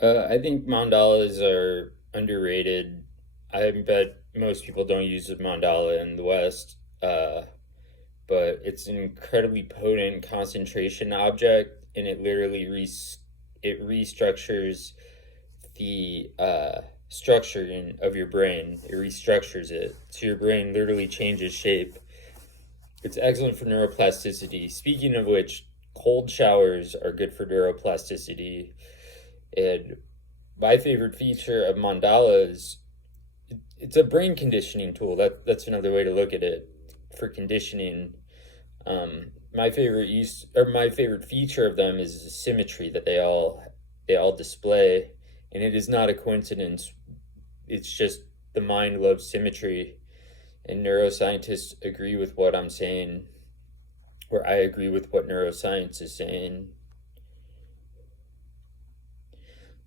I think mandalas are underrated. I bet most people don't use a mandala in the West, but it's an incredibly potent concentration object, and it literally it restructures the structure of your brain. It restructures it, so your brain literally changes shape. It's excellent for neuroplasticity. Speaking of which, cold showers are good for neuroplasticity. And my favorite feature of mandalas, it's a brain conditioning tool. That's another way to look at it for conditioning. My favorite feature of them is the symmetry that they all display, and it is not a coincidence. It's just the mind loves symmetry, and neuroscientists agree with what I'm saying, or I agree with what neuroscience is saying.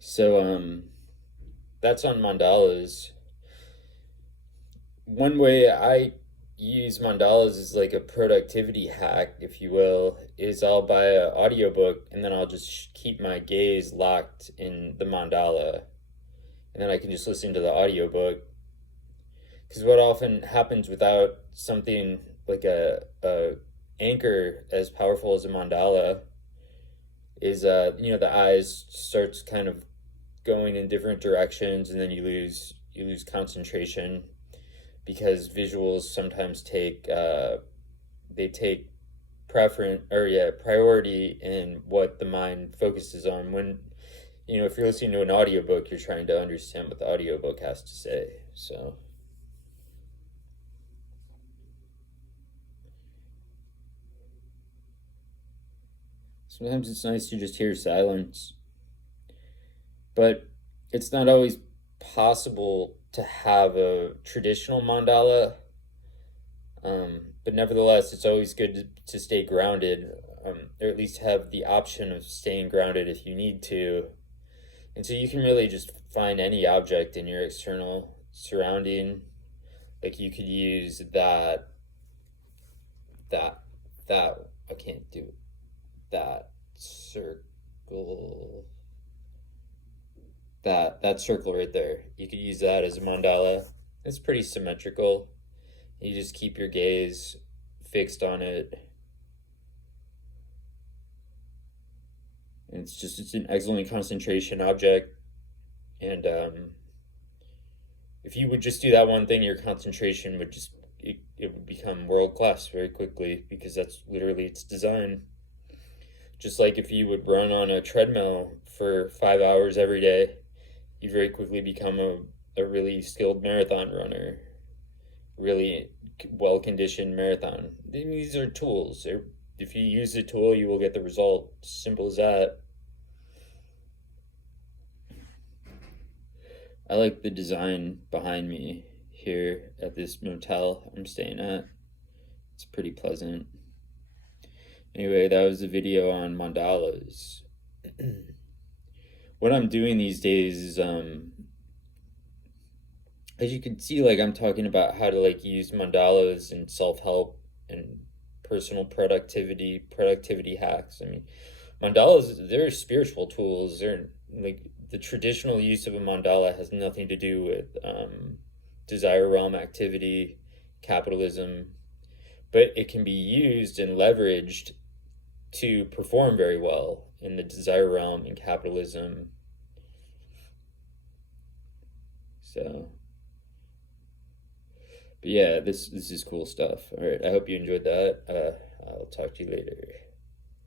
So that's on mandalas. One way I use mandalas is like a productivity hack, if you will, is I'll buy an audiobook and then I'll just keep my gaze locked in the mandala and then I can just listen to the audiobook. Because what often happens without something like a anchor as powerful as a mandala is the eyes starts kind of going in different directions and then you lose concentration because visuals sometimes take preference or yeah priority in what the mind focuses on when if you're listening to an audiobook you're trying to understand what the audiobook has to say. So sometimes it's nice to just hear silence, but it's not always possible to have a traditional mandala. But nevertheless, it's always good to stay grounded, or at least have the option of staying grounded if you need to. And so you can really just find any object in your external surrounding. Like you could use that, that, I can't do it, that circle, that circle right there. You could use that as a mandala. It's pretty symmetrical. You just keep your gaze fixed on it. And it's an excellent concentration object. And if you would just do that one thing, your concentration would it would become world class very quickly because that's literally its design. Just like if you would run on a treadmill for 5 hours every day, you very quickly become a really skilled marathon runner, really well conditioned marathon. These are tools. If you use the tool, you will get the result. Simple as that. I like the design behind me here at this motel I'm staying at. It's pretty pleasant. Anyway, that was a video on mandalas. What I'm doing these days is as you can see, like I'm talking about how to like use mandalas and self-help and personal productivity hacks. I mean, mandalas, they're spiritual tools. They're like the traditional use of a mandala has nothing to do with desire realm activity, capitalism, but it can be used and leveraged to perform very well in the desire realm and capitalism. So, but yeah, this is cool stuff. All right, I hope you enjoyed that. I'll talk to you later.